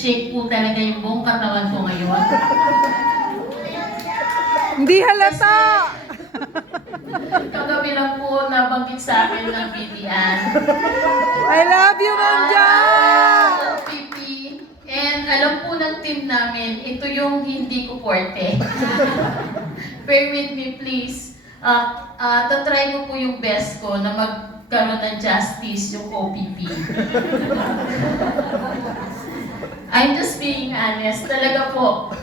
nag-shake po talaga yung buong katawan ko ngayon. Hindi halata! Kagabi lang po nabanggit sa akin ng Vivian. I love you, Ma'am Ja! OPP. And alam po ng team namin, ito yung hindi ko forte. Bear with me please. Tatry ko po yung best ko na magkaroon ng justice yung OPP. I'm just being honest. Talaga po.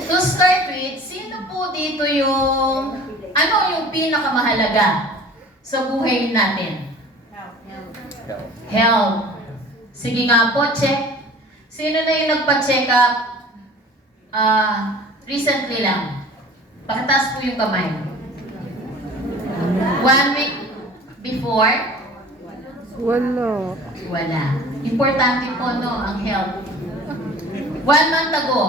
To start with, sino po dito yung, ano yung pinakamahalaga sa buhay natin? Health. Sige nga po, check. Sino na yung nagpa-check up recently lang? Pakitaas po yung kamay. 1 week before? Wala. Wala. Importante po, no, ang health. 1 month ago,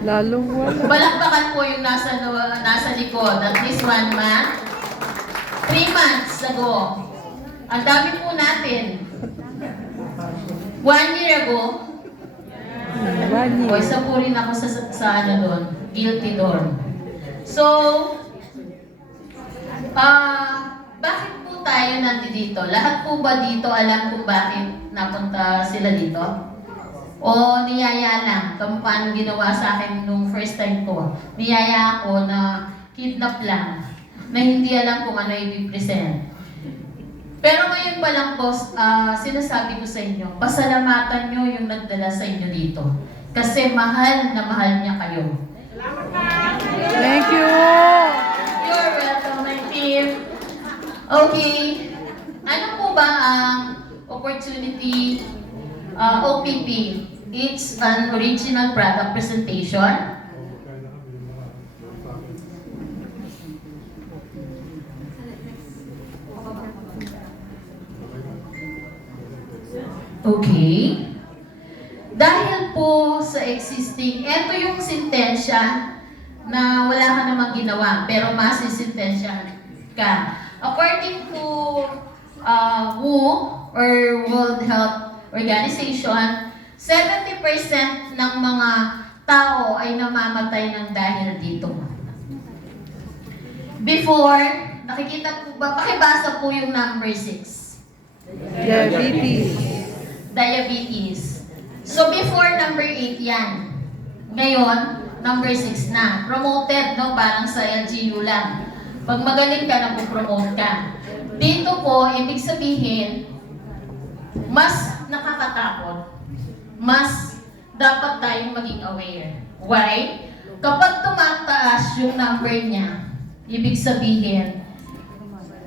Lalong wala. balakbakan po yung nasa likod. At least 1 month. 3 months ago. Ang dami po natin. 1 year ago. O, isa po rin ako sa ano doon. Guilty doon. So, bakit po tayo nandito? Lahat po ba dito alam kung bakit napunta sila dito? O niyaya lang, kung paano ginawa sa akin nung first time ko. Niyaya ako na kidnap lang, na hindi alam kung ano i-present. Pero ngayon pa lang po, sinasabi ko sa inyo, pasalamatan nyo yung nagdala sa inyo dito. Kasi mahal na mahal niya kayo. Thank you! You're welcome, my team. Okay, ano po ba ang opportunity OPP? It's an original product presentation. Okay. Dahil po sa existing, ito yung sentensya na wala ka namang ginawa, pero masisintensya ka. According to WHO or World Health Organization, 70% ng mga tao ay namamatay ng dahil dito. Before, nakikita po ba, pakibasa po yung number 6. Diabetes. Diabetes. So before number 8 yan. Ngayon, number 6 na. Promoted, no? Parang sa LGU lang. Pag magaling ka, napopromote ka. Dito po, ibig sabihin, mas nakakatakot. Mas dapat tayong maging aware. Why? Kapag tumataas yung number niya, ibig sabihin,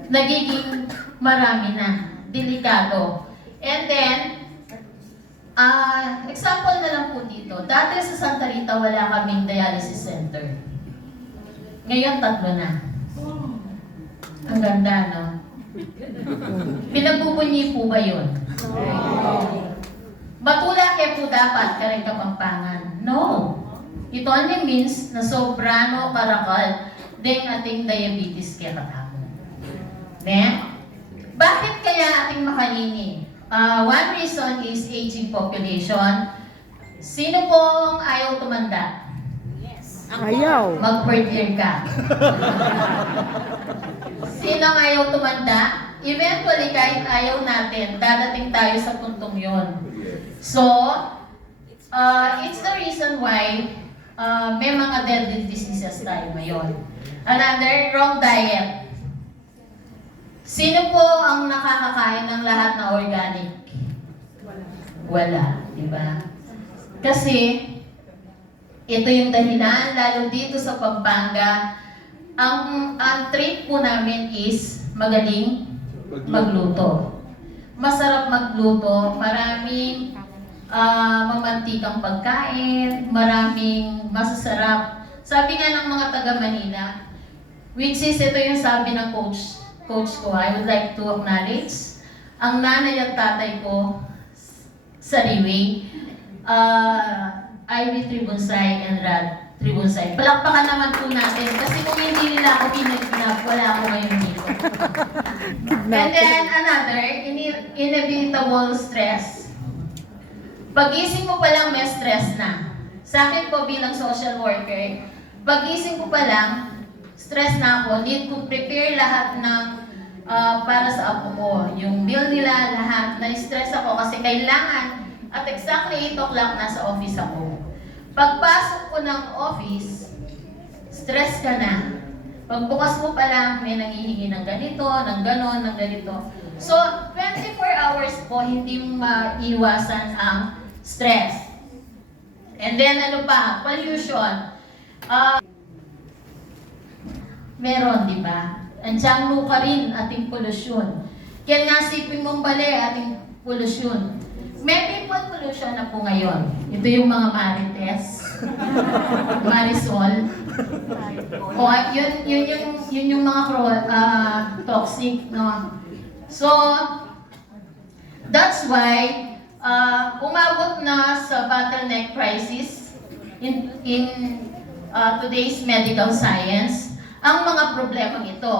nagiging marami na. Delikado. And then, example na lang po dito. Dati sa Santa Rita, wala kaming dialysis center. Ngayon, 3 na. Ang ganda, no? Pinagbubunyi po ba yun? Matulake po dapat, Kareng Kapampangan. No. Ito only means na sobrano karakal ding ating diabetes kaya katamo. Ne? Bakit kaya ating makalini? One reason is aging population. Sino pong ayaw tumanda? Ayaw. Mag-third year ka. Sino ang ayaw tumanda? Eventually, kahit ayaw natin, dadating tayo sa puntong yon. So, it's the reason why may mga deadly diseases tayo ngayon. Another, wrong diet. Sino po ang nakakakain ng lahat na organic? Wala, di ba? Kasi, ito yung dahilan, lalo dito sa Pampanga, ang trait po namin is magaling magluto. Masarap magluto, maraming mamantikang pagkain, maraming masasarap. Sabi nga ng mga taga Manila, which is ito yung sabi ng coach ko, I would like to acknowledge, ang nanay at tatay ko, sariwing, Ivy Tribunsay and Rad Tribunsay. Palakpakan naman po natin kasi kung hindi nila ako pinaginap, wala ako ngayon dito. And then another, inevitable stress. Pagising mo pa lang may stress na. Sa akin po bilang social worker, pagising ko pa lang, stress na ako. Need ko prepare lahat ng para sa apo ko. Yung bill nila, lahat. Na-stress ako kasi kailangan at exactly 8 o'clock nasa office ako. Pagpasok ko ng office, stress ka na. Pagbukas mo pa lang, may nangihingi ng ganito, ng ganon, ng ganito. So, 24 hours po, hindi maiwasan ang stress. And then, ano pa? Pollution. Meron, di ba? Andiyan luka rin ating polusyon. Kaya nga sipin mong bali ating polusyon. May people pollution na po ngayon. Ito yung mga Marites, Marisol. O, yun yung mga toxic, no? So, that's why, umabot na sa bottleneck crisis in today's medical science ang mga problemang ito.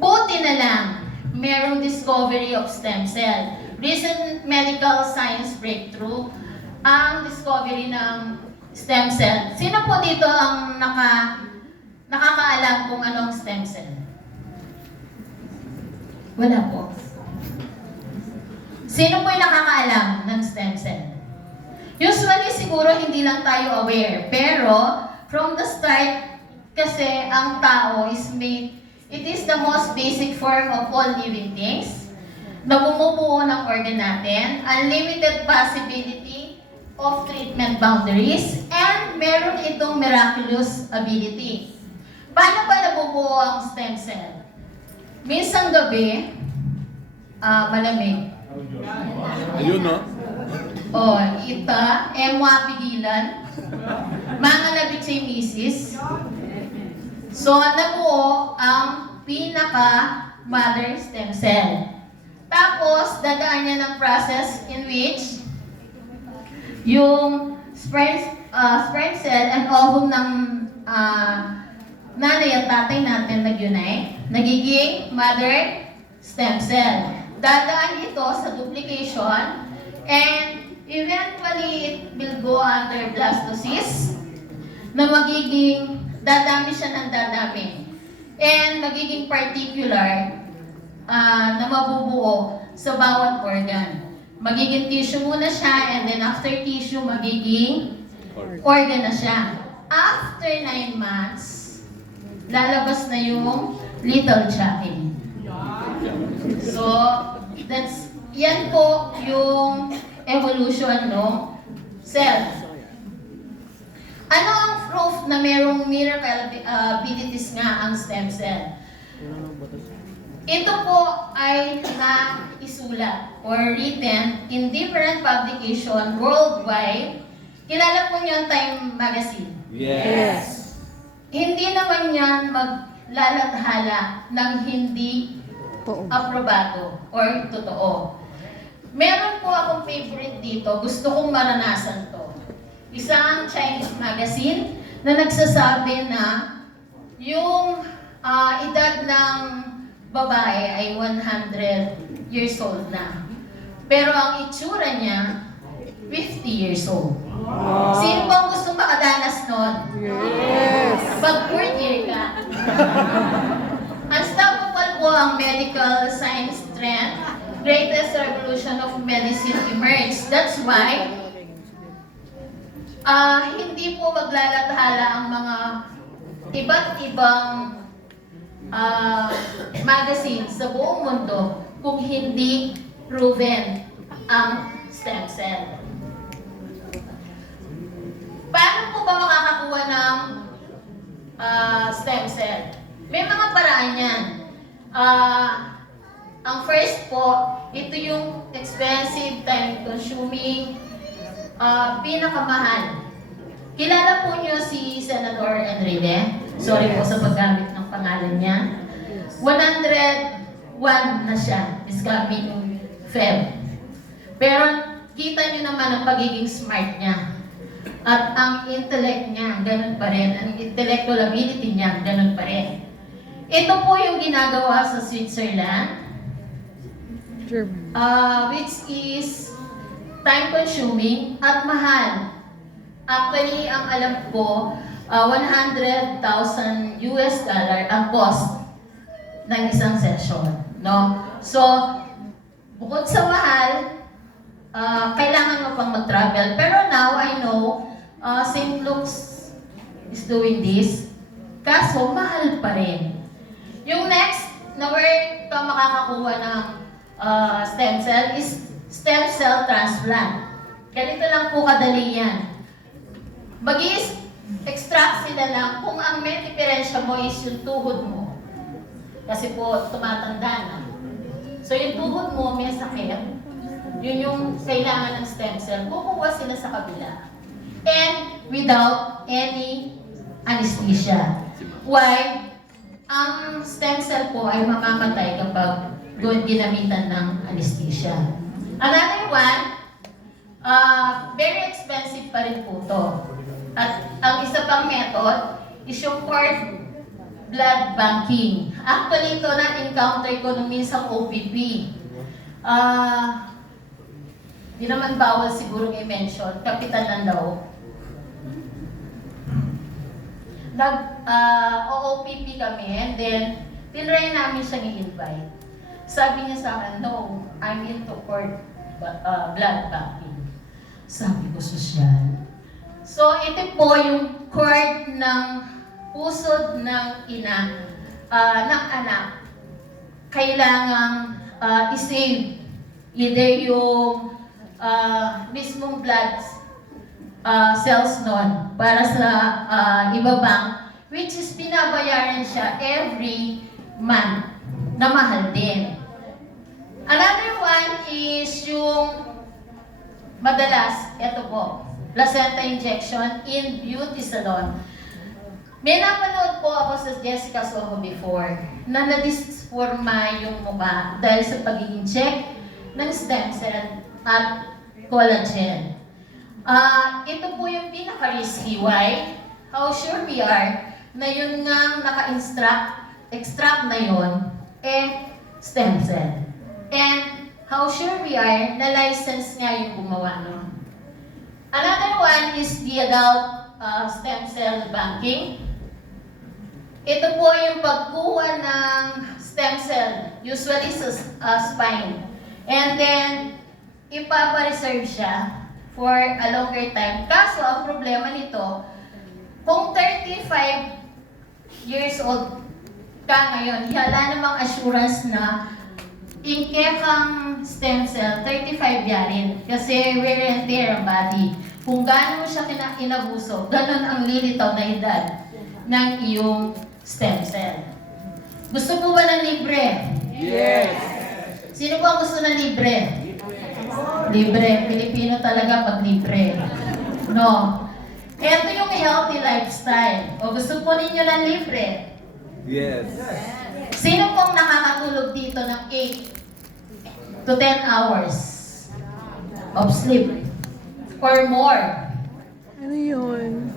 Buti na lang, merong discovery of stem cell. Recent medical science breakthrough, ang discovery ng stem cell. Sino po dito ang nakakaalam kung anong stem cell? Wala po. Sino po yung nakakaalam ng stem cell? Usually, siguro hindi lang tayo aware. Pero, from the start, kasi ang tao is made, it is the most basic form of all living things na bumubuo ng organ natin, unlimited possibility of treatment boundaries, and meron itong miraculous ability. Paano ba nabubuo ang stem cell? Minsang gabi, malamig. Ayun, no? O, ita, emwa pigilan, mga labit si misis. So, nabuo ang pinaka-mother stem cell. Tapos, dadaan niya ng process in which yung sperm cell and ovum ng nanay at tatay natin nag-unite, nagiging mother stem cell. Dadaan ito sa duplication and eventually it will go under blastocyst na magiging dadami siya ng dadami and magiging particular na mabubuo sa bawat organ. Magiging tissue muna siya and then after tissue magiging organ na siya. After 9 months, lalabas na yung little chucky. So, yan po yung evolution ng cell. Ano ang proof na merong miracle abilities nga ang stem cell? Ito po ay na-isulat or written in different publication worldwide. Kilala po niyo ang Time Magazine? Yes. Hindi naman yan maglalathala ng hindi aprobado or totoo. Meron po akong favorite dito, gusto kong maranasan to. Isang Chinese magazine na nagsasabi na yung edad ng babae ay 100 years old na. Pero ang itsura niya, 50 years old. Sino ba ang gusto makadanas nun? Yes. Pag 4th year ka. Unstoppable po ang medical science trend. Greatest revolution of medicine emerged. That's why, hindi po maglalathala ang mga iba't ibang magazines sa buong mundo kung hindi proven ang stem cell. Paano po ba makakakuha ng stem cell? May mga paraan yan. Ang first po, ito yung expensive, time-consuming, pinakamahal. Kilala po niyo si Senator Enrile? Sorry po sa paggamit ng pangalan niya. 101 na siya, is coming Feb. Pero kita niyo naman ang pagiging smart niya. At ang intellect niya, ganun pa rin. Ang intellectual ability niya, ganun pa rin. Ito po yung ginagawa sa Switzerland, German. which is time-consuming at mahal. Actually, ang alam ko, $100,000 ang cost ng isang session, no? So, bukod sa mahal, kailangan mo pang mag-travel. Pero now, I know, St. Luke's is doing this. Kaso, mahal pa rin. Yung next na where ka makakakuha ng stem cell is stem cell transplant. Ganito lang po kadali yan. Mag-i-extract sila lang kung ang may diferensya mo is yung tuhod mo. Kasi po, tumatanda na. So yung tuhod mo may sakit, yun yung kailangan ng stem cell. Kukuha sila sa kabila. And without any anesthesia. Why? Ang stem cell po ay mamamatay kapag ginamitan ng anesthesia. Another one, very expensive pa rin po to. At ang isa pang method is yung cord blood banking. Actually, ito na-encounter ko nung minsang OPP. Di naman bawal siguro i-mention, kapitan ng loob. Nag-OPP kami and then tinry namin siyang i-invite. Sabi niya sa akin, no, I'm into cord blood banking. Sabi ko, sosyal. So, ito po yung cord ng pusod ng ina, ng anak. Kailangang i-save either yung mismong blood cells nun para sa ibabang, which is binabayaran siya every month na mahal din. Another one is yung madalas, ito po, placenta injection in beauty salon. May napanood po ako sa Jessica Soho before na nadisforma yung mukha dahil sa pag-inject ng stem cell at collagen. Ito po yung pinaka-risky. Why? How sure we are na yun nga extract na yun, stem cell. And how sure we are na license nga yung gumawa nun. Another one is the adult stem cell banking. Ito po yung pagkuha ng stem cell, usually sa spine. And then, ipapa-reserve siya for a longer time. Kaso, ang problema nito, kung 35 years old ka ngayon, wala namang assurance na kang stem cell, 35 yarin. Kasi wear and tear ang body. Kung gaano mo siya inabuso, ganun ang lilitaw na edad ng iyong stem cell. Gusto po ba ng libre? Yes. Sino po ang gusto ng libre? Libre. Pilipino talaga pag libre. No. Ito yung healthy lifestyle. O gusto po ninyo ng libre? Yes. Sino pong nakakatulog dito ng 8 to 10 hours of sleep or more? Ano yun?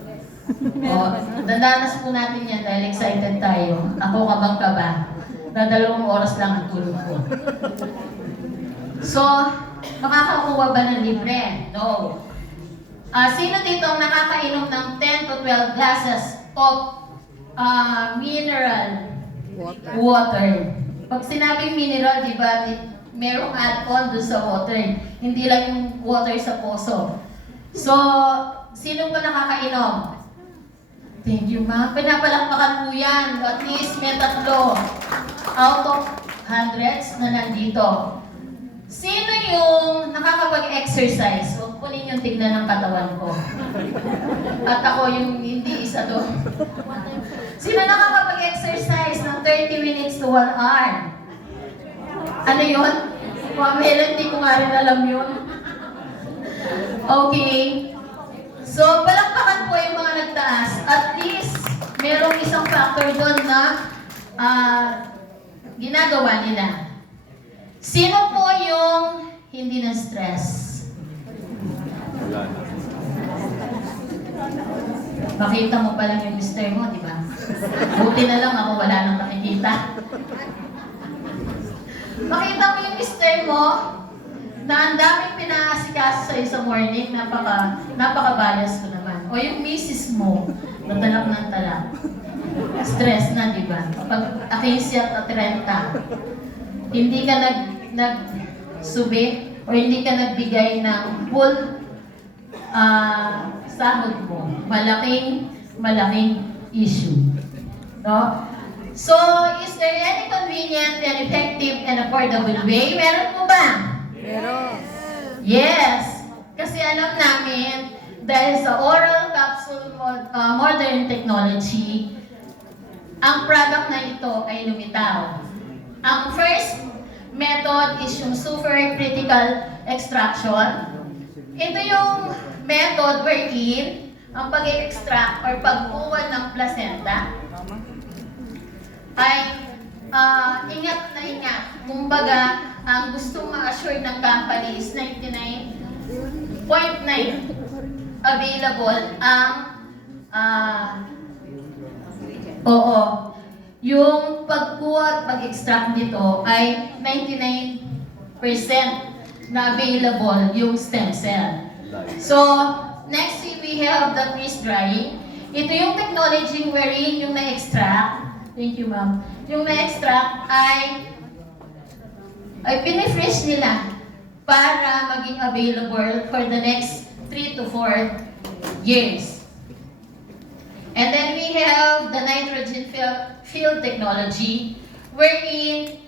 Dadanas po natin yan dahil excited tayo. Ako kabang-kaba. Na 2 oras lang ang tulog ko. So, makakakuha ba ng libre? No. Sino dito ang nakakainom ng 10 to 12 glasses of mineral water? Pag sinabing mineral, di ba, merong add-on doon sa water. Hindi lang yung water sa poso. So, sino pa nakakainom? Thank you, ma'am. Pinapalakpakan po yan. At least may 3 out of hundreds na nandito. Sino yung nakakapag-exercise? Huwag po ninyong tignan ng katawan ko. At ako yung hindi isa doon. Sino nakakapag-exercise ng 30 minutes to 1 hour? Ano yun? Pamela, hindi ko nga rin alam yun. Okay. So, palakpakan po yung mga nagtaas. At least, merong isang factor doon na ginagawa nila. Sino po yung hindi na-stress? Wala na. Makita mo pa lang yung mister mo, di ba? Buti na lang ako, wala nang nakikita. Makita mo yung mister mo, na ang daming pinaasikaso sa'yo sa morning, napaka-bias ko naman. O yung misis mo, natalak ng talak. Stress na, di ba? Kapag 15 at 30, hindi ka nag-subi o hindi ka nagbigay ng full sahod mo. Malaking issue. No? So, is there any convenient and effective and affordable way? Meron po ba? Meron. Yes! Kasi alam namin, dahil sa oral capsule modern technology, ang product na ito ay lumitaw. Ang first method is yung supercritical extraction. Ito yung method wherein ang pag-extract or pagkuha ng placenta ay ingat na ingat. Kumbaga, ang gusto ma-assure ng company is 99.9 available ang yung pagkuha at pag-extract nito ay 99% na available yung stem cell. So, next we have the freeze drying. Ito yung technology wherein yung na-extract, thank you ma'am, yung na-extract ay pinifreeze nila para maging available for the next 3 to 4 years. And then we have the nitrogen field technology wherein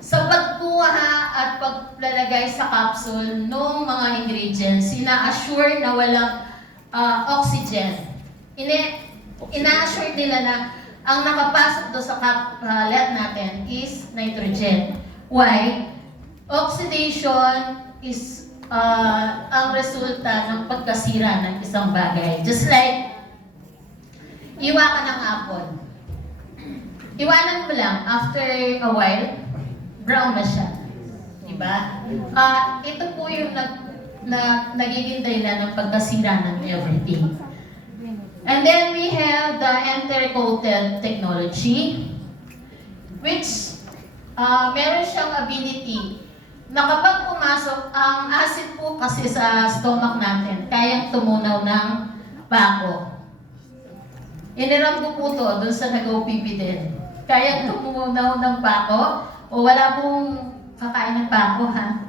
sa pagkuha at paglalagay sa capsule ng mga ingredients, ina-assure na walang oxygen. Ina-assure nila na ang nakapasok do sa caplet natin is nitrogen. Why? Oxidation is ang resulta ng pagkasira ng isang bagay. Just like, iwa ka ng apple. Iwanan mo lang, after a while, brown na siya. Diba? Ito po yung nagiging dahilan ng pagkasira ng everything. And then we have the enteric-coated technology, which meron siyang ability na kapag pumasok, ang acid po kasi sa stomach natin, kayang tumunaw ng pako. Iniram ko po to doon sa nag-OPP din. Kayang tumunaw ng pako, o wala pong kakain ng pako, ha?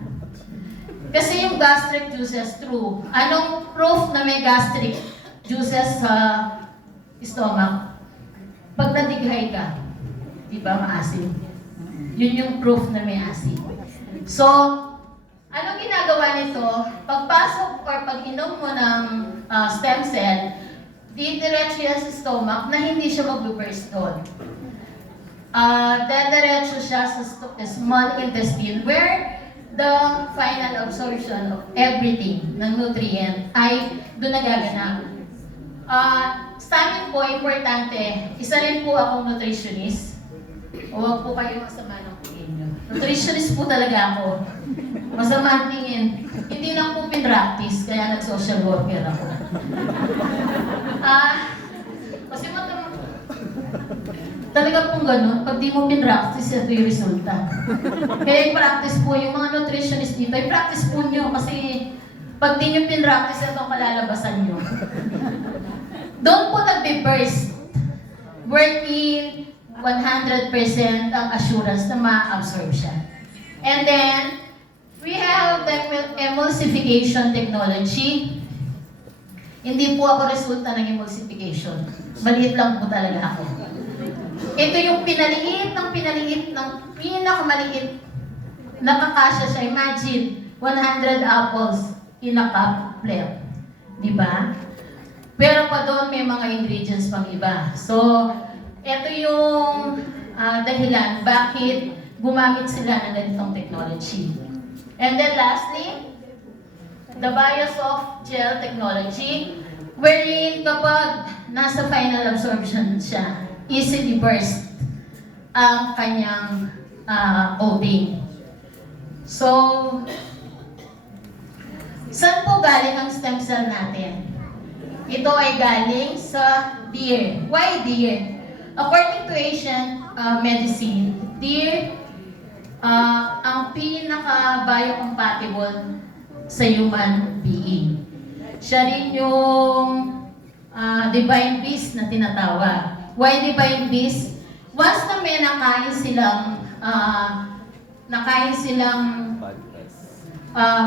Kasi yung gastric juices, true. Anong proof na may gastric juices sa stomach? Pag nadighay ka, di ba maasin? Yun yung proof na may acid. So, anong ginagawa nito? Pagpasok or pag-inom mo ng stem cell, didiretso yan sa stomach na hindi siya mag-burst doon. Didiretso siya sa small intestine where the final absorption of everything ng nutrient ay doon nagaganap. Sa amin po, importante, isa rin po akong nutritionist. Huwag po kayo masama ng tingin nyo. Nutritionist po talaga ako. Masama ang tingin. Hindi lang po pinractice, kaya nag-social worker ako. Kasi talaga pong ganun, pag di mo pinractice, ito yung resulta. Kaya yung practice po, yung mga nutritionist dito, yung practice po nyo kasi pag di nyo pinractice, ito ang kalalabasan nyo. Doon po nagbe-burst. Working 100% ang assurance na ma-absorb siya. And then, we have the emulsification technology. Hindi po ako resulta ng emulsification. Maliit lang po talaga ako. Ito yung pinaliit ng pinakamaliit. Nakakasya siya. Imagine, 100 apples in a cup plate. Diba? Pero pa doon may mga ingredients pang iba. So, ito yung dahilan bakit gumamit sila ng ganitong technology. And then lastly, the biosoft gel technology, wherein kapag nasa final absorption siya, easily burst ang kanyang coating. So, saan po galing ang stem cell natin? ito ay galing sa deer. Why deer? According to Asian medicine, deer ang pinaka-biocompatible sa human being. Siya rin yung divine beast na tinatawag. Why divine beast? Once na may nakain silang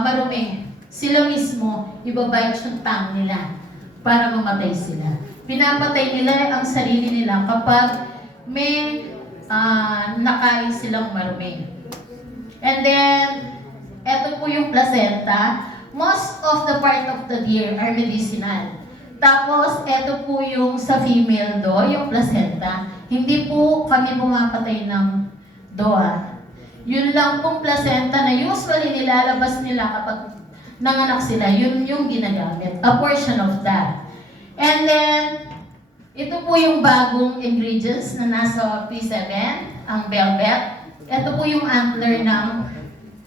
marumi, sila mismo, ibabite yung tongue nila para mamatay sila. Pinapatay nila ang sarili nila kapag may nakain silang marumi. And then, eto po yung placenta. Most of the part of the deer are medicinal. Tapos, eto po yung sa female yung placenta. Hindi po kami pumapatay ng doa. Yun lang pong placenta na usually nilalabas nila kapag nanganak sila. Yun yung ginagamit. A portion of that. And then, ito po yung bagong ingredients na nasa P7, ang velvet. Ito po yung antler ng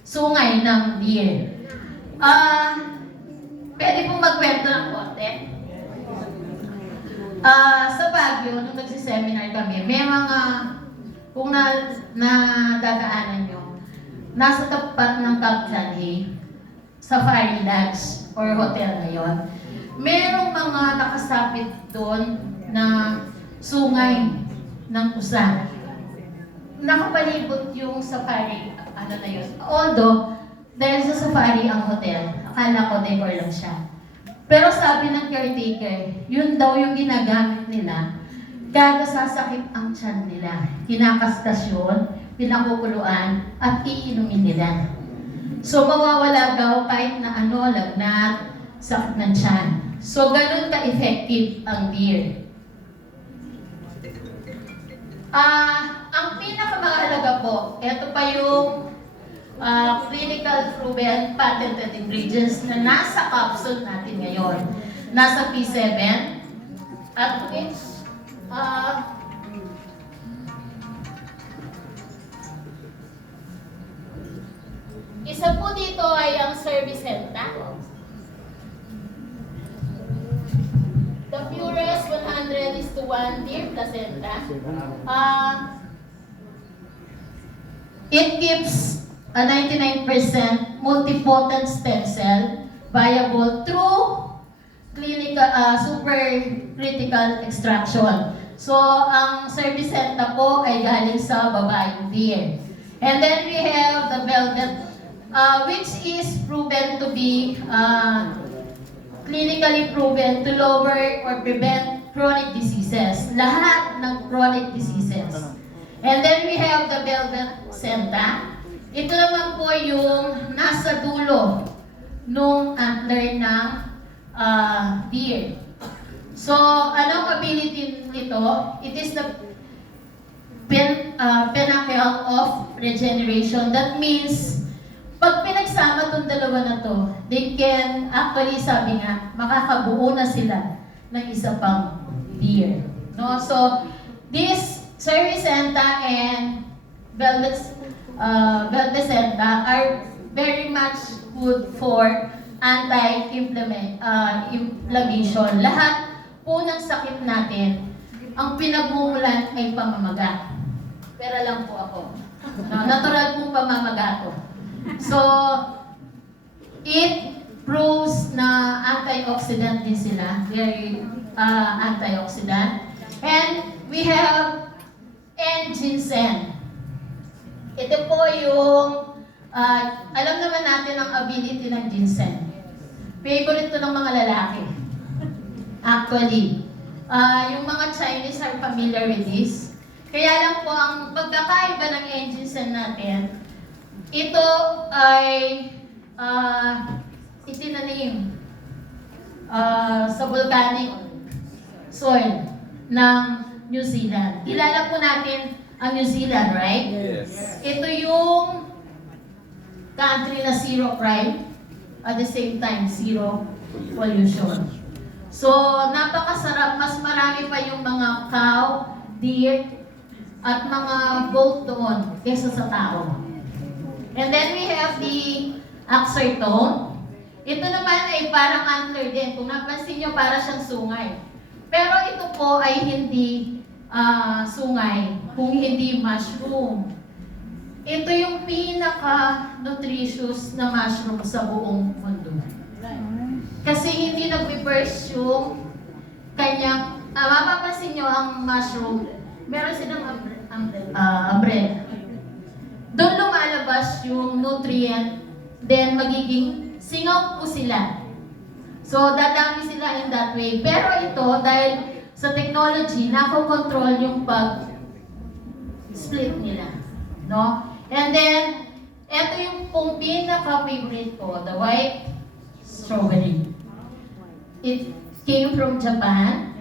sungay ng deer. Pwede pong magkwento ng konti. Sa Baguio, nung nagsiseminar kami, may mga, kung nadadaanan nyo, nasa tapat ng Camp Chanhae, Safari Lodge or hotel na yon. Merong mga nakasapit doon na sungay ng usa. Nakapalibot yung safari, na yun. Although, dahil sa safari ang hotel, akala ko decor lang siya. Pero sabi ng caretaker, yun daw yung ginagamit nila kada sasakit ang tiyan nila. Kinakastasyon, pinakukuluan, at iinumin nila. So, mawawala daw kahit na lagnat, sakit ng tiyan. So, ganun ka-effective ang beer. Ang pinakamahalaga po, ito pa yung clinical proven patented ingredients na nasa capsule natin ngayon. Nasa P7 at which isa po dito ay ang Cervicenta. The purest 100:1 deer placenta. It gives a 99% multipotent stem cell viable through super critical extraction. So, ang Cervicenta po ay galing sa babaeng deer. And then we have the velvet, which is proven to be clinically proven to lower or prevent chronic diseases. Lahat ng chronic diseases. And then we have the velvet senta. Ito naman po yung nasa dulo nung antler ng deer. So, anong ability nito? It is the pinnacle of regeneration. That means, pag pinagsama itong dalawa na to, they can, actually sabi nga, makakabuo na sila ng isa pang deer. No? So, this Cervicenta and Velvicenta are very much good for anti-inflammation. Lahat po ng sakit natin, ang pinagmumulan ay pamamaga. Pera lang po ako. No? Natural pong pamamaga to. So, it proves na antioxidant din sila. Very antioxidant. And we have ginseng. Ito po yung, alam naman natin ang ability ng ginseng. Favorite to ng mga lalaki. Actually. Yung mga Chinese are familiar with this. Kaya lang po, ang pagkakaiba ng ginseng natin, ito ay itinanim sa volcanic soil ng New Zealand. Kilala po natin ang New Zealand, right? Yes. Ito yung country na zero crime, at the same time, zero pollution. So, napakasarap. Mas marami pa yung mga cow, deer, at mga goat doon kesa sa tao. And then we have the axantone. Ito naman ay parang antler din. Kung napansin nyo, para siyang sungay. Pero ito po ay hindi sungay, kung hindi mushroom. Ito yung pinaka-nutritious na mushroom sa buong mundo. Kasi hindi nag-reverse yung kanyang, mapapansin nyo ang mushroom, meron silang umbrella. Doon lumalabas yung nutrient, then magiging singaw po sila. So, dadami sila in that way. Pero ito, dahil sa technology, nako-control yung pag-split nila. No? And then, ito yung pong pinaka-favorite ko, the white strawberry. It came from Japan.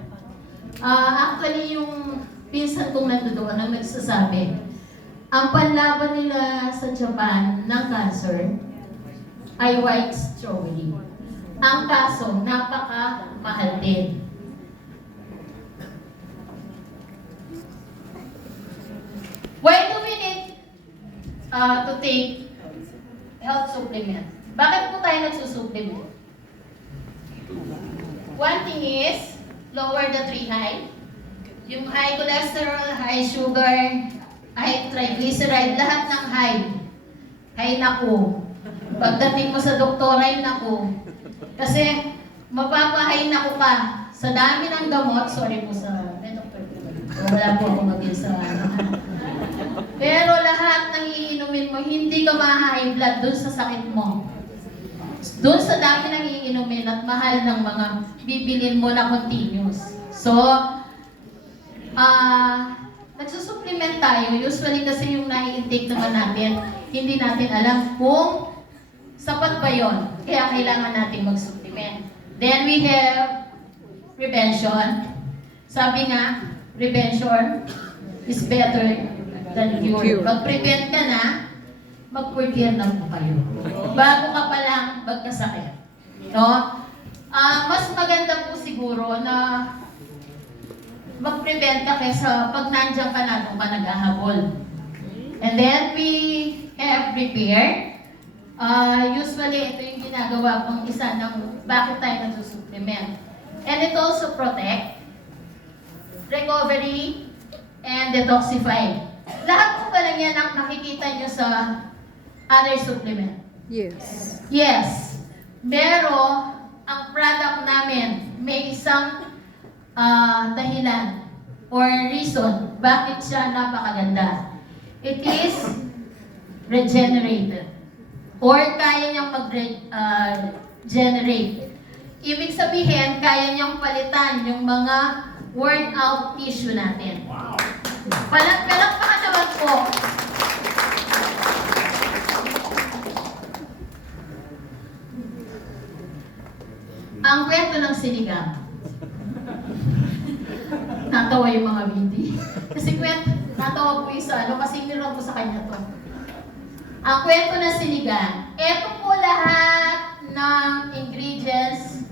Actually, yung pinsan kong nandoon ang nagsasabi, ang panlaban nila sa Japan ng cancer ay white strawberry. Ang kaso, napaka-mahal din. Why do we need to take health supplement? Bakit po tayo nagsusupplement? One thing is, lower the three high. Yung high cholesterol, high sugar, high triglyceride, lahat ng high. High na po. Pagdating mo sa doktor, ay naku. Kasi mapapahay na ko ka sa dami ng gamot. Sorry po sa doktor. Wala po ako maging sa Pero lahat ng iinumin mo, hindi ka ma-high blood dun sa sakit mo. Dun sa dami ng iinumin at mahal ng mga bibilin mo na continuous. So, nagsusupplement tayo. Usually kasi yung nai-intake naman natin, hindi natin alam kung sapat ba yun. Kaya kailangan natin mag-supplement. Then we have prevention. Sabi nga, prevention is better than cure. Mag-prevent ka na, mag-prepare na po kayo. Bago ka pa lang magkasakit. No? Mas maganda po siguro na mag-prevent ka kaysa pag nandiyan ka na kung ka naghahabol. And then we have repair. Usually, ito yung ginagawa pang isa ng bakit tayo nagsusupplement. And it also protect, recovery, and detoxify. Lahat po ba lang yan ang nakikita nyo sa other supplement? Yes. Yes. Pero, ang product namin, may isang dahilan or reason bakit siya napakaganda. It is regenerated. Or kaya niyang mag-generate. Ibig sabihin, kaya niyang palitan yung mga worn out tissue natin. Wow! Palakpakan naman po. Ang kwento ng sinigang. Natawa yung mga bidi. Kasi natawa po yung sa kasi nilong ko sa kanya to. Ang kwento ng sinigang, eto po lahat ng ingredients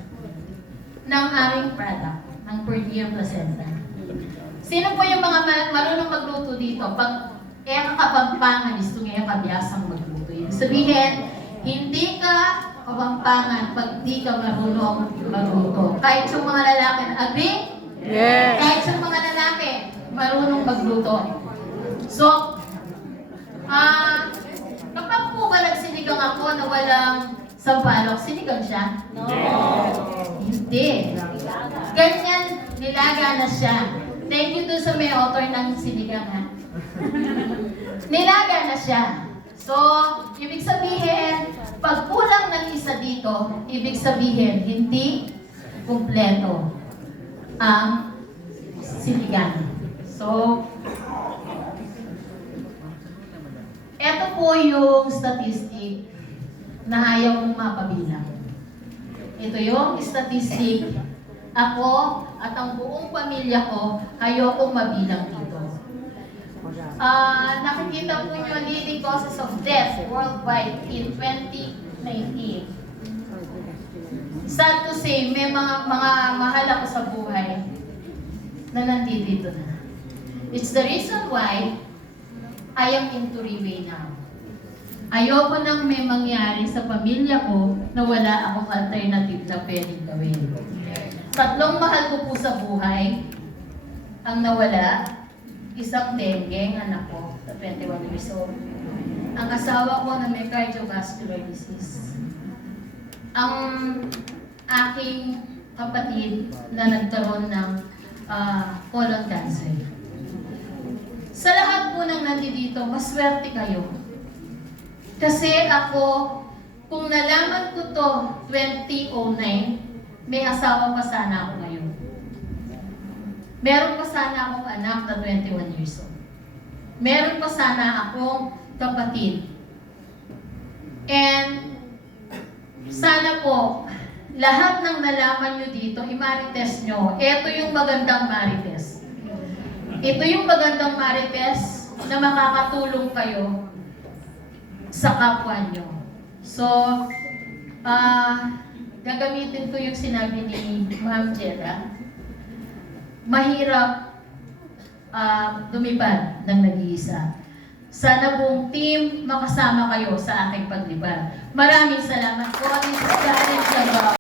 ng aming product, ng Perdier Placenta. Sino po yung mga marunong magluto dito? Pag kapampangan, gusto ngayon kabiyasang magluto. Ibig sabihin, hindi ka kapampangan pag di ka marunong magluto. Kahit yung mga lalaki, agree? Yes. Kahit yung mga lalaki, marunong magluto. So, kapag po ba nagsinigang ako na walang sampalok, sinigang siya? No. Hindi. Ganyan, nilaga na siya. Thank you dun sa may author ng sinigang, ha? Nilaga na siya. So, ibig sabihin, pag kulang ng isa dito, ibig sabihin, hindi kumpleto ang sinigang. So, eto po yung statistic na ayaw kong mapabilang. Ito yung statistic. Ako at ang buong pamilya ko, ayokong mabilang dito. Nakikita po nyo leading causes of death worldwide in 2019. Sad to say, may mga mahal ako sa buhay na nandito na. It's the reason why I am into Reway now. Ayoko nang may mangyari sa pamilya ko na wala akong alternative na pwedeng gawin. Tatlong mahal ko po sa buhay ang nawala. Isang dengue, ang anak ko, na 21 years old. Ang asawa ko na may cardiovascular disease. Ang aking kapatid na nagkaroon ng colon cancer. Sa lahat po ng nandito, maswerte kayo. Kasi ako, kung nalaman ko to 2009, may asawa pa sana ako ngayon. Meron pa sana akong anak na 21 years old. Meron pa sana akong kapatid. And sana po, lahat ng nalaman nyo dito, i-marites nyo. Ito yung magandang marites. Ito yung magandang marites na makakatulong kayo sa kapwa nyo. So, gagamitin ko yung sinabi ni Ma'am Jera. Mahirap lumipad ng nag-iisa. Sana buong team makasama kayo sa aking paglipad. Maraming salamat po.